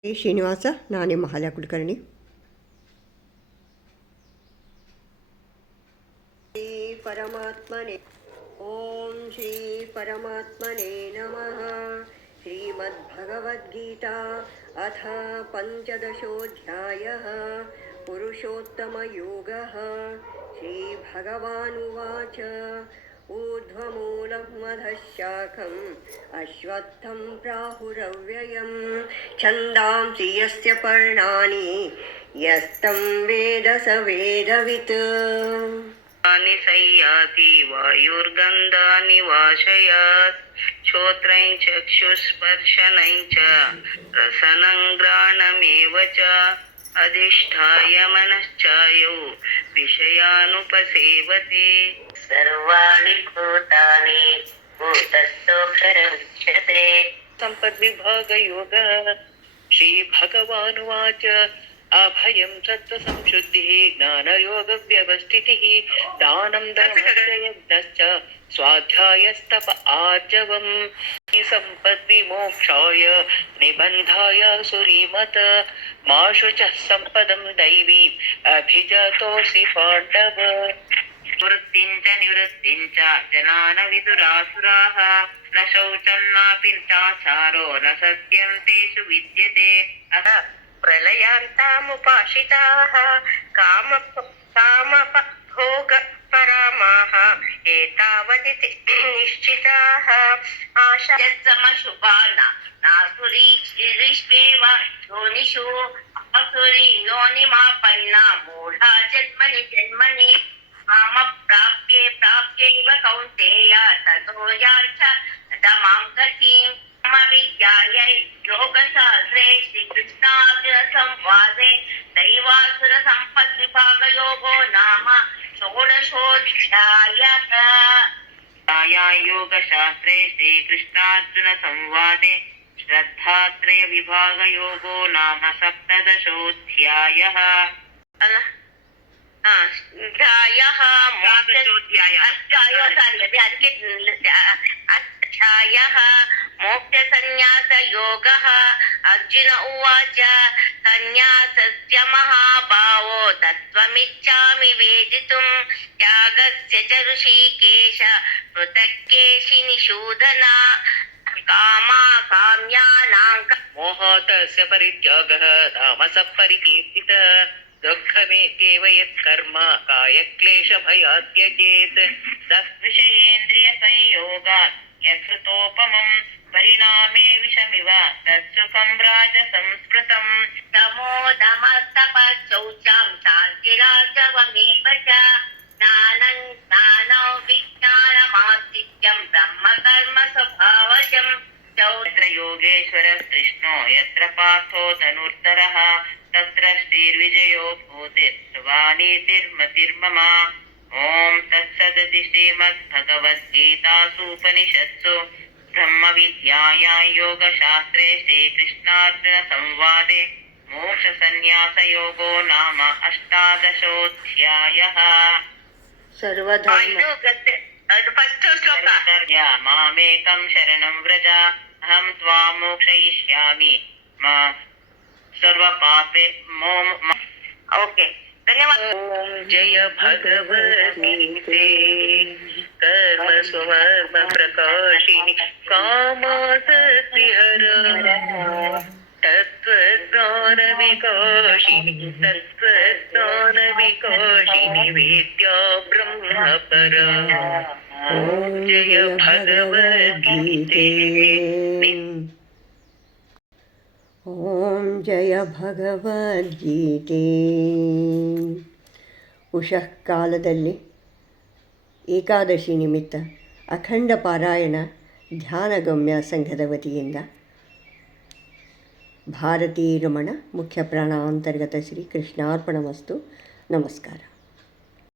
ಶ್ರೀನಿವಾಸ ನಾನೇ ಮಹಾಲಯ ಕುಲಕರ್ಣಿ. ಶ್ರೀ ಪರಮಾತ್ಮನೆ ಓಂ ಶ್ರೀ ಪರಮಾತ್ಮನೆ ನಮಃ. ಶ್ರೀಮದ್ಭಗವದ್ಗೀತಾ ಅಥ ಪಂಚದಶೋಧ್ಯಾಯಃ. ಪುರುಷೋತ್ತಮಯೋಗಃ. ಶ್ರೀಭಗವಾನುವಾಚ ऊर्ध्वमूलं मधशाखम् अश्वत्थं प्राहुरव्ययं छन्दांसि यस्य पर्णानि यस्तं वेद स वेदवित्. सय्याति वायुर्गन्धानि वाशयात् श्रोत्रं चक्षुस्पर्शनं च रसनं घ्राणमेव च अधिष्ठाय मनश्चायो विषयानुपसेवते. सर्वाणि भूतानि भूतस्थोऽक्षरमुच्यते. सम्पद्विभागयोगः. श्रीभगवानुवाच अभयं सत्त्वसंशुद्धिः ज्ञानयोगव्यवस्थितिः दानं धर्मश्च स्वाध्यायस्तप आर्जवम् सम्पद्विमोक्षाय निबन्धाय सुरीमत मा शुचः सम्पदं दैवीम् अभिजातोऽसि पाण्डव. वृत्तिं च निवृत्तिं च जनान विदुरासुराः न शौचं नापि चाचारो न सत्यं तेषु विद्यते. अतः प्रलयान्तामुपाश्रिताः कामभोगपरामाः एतावदिति निश्चिताः. आशायत्समशुभाना नासुरीष्वेव योनिषु असुरी योनिमापन्ना मूढा जन्मनि जन्मनि प्राप्यैव कौन्तेय ततो याञ्च दमां गतिम्. विद्यायै योगशास्त्रे श्रीकृष्णार्जुनसंवादे दैवासुरसम्पद्विभागयोगो नाम षोडशोऽध्यायः. योगशास्त्रे श्रीकृष्णार्जुनसंवादे श्रद्धात्रयविभागयोगो नाम सप्तदशोऽध्यायः. मोक्षसंन्यासयोगः. अर्जुन उवाच संन्यासस्य महाभावो तत्त्वमिच्छामि वेदितुं त्यागस्य च ऋषिकेश पृथक्केशि निषूदन. कामाकाम्यानां मोहातस्य परित्यागः तामसः परिकीर्तितः. दुःखमेत्येव यत्कर्म कायक्लेशभयात् त्यजेत्. सविषयेन्द्रियसंयोगात् यत्कृतोपमं परिणामे विषमिव तत्सुखं राजसंस्मृतम्. तमोदमस्तपशौचं शान्तिराजवमेव च ज्ञानौ विज्ञानमास्तिक्यं ब्रह्मकर्म स्वभावजम्. यत्र योगेश्वरः कृष्णो यत्र पार्थो धनुर्धरः तत्र श्रीर्विजयो भूतिर्वाणीतिर्मतिर्मम. ओं तत्सदिति श्रीमद्भगवद्गीतासूपनिषत्सु ब्रह्मविद्यायां योगशास्त्रे श्रीकृष्णार्जुनसंवादे मोक्षसंन्यासयोगो नाम अष्टादशोऽध्यायः. मामेकं शरणं व्रज अहं त्वां मोक्षयिष्यामि सर्वपापे ओके. धन्यवाद. ओम जय भगवद्गीते कर्म सुमर्म प्रकाशिनी कामासक्तिहर तत्त्वज्ञान विकाशिनी वेद्या ब्रह्मपरा. ओम जय भगवद्गीते. ಓಂ ಜಯ ಭಗವದ್ಗೀತೆ. ಉಷಃ ಕಾಲದಲ್ಲಿ ಏಕಾದಶಿ ನಿಮಿತ್ತ ಅಖಂಡ ಪಾರಾಯಣ ಧ್ಯಾನಗಮ್ಯ ಸಂಘದ ವತಿಯಿಂದ ಭಾರತೀ ರಮಣ ಮುಖ್ಯ ಪ್ರಾಣಾಂತರ್ಗತ ಶ್ರೀ ಕೃಷ್ಣಾರ್ಪಣಮಸ್ತು. ನಮಸ್ಕಾರ.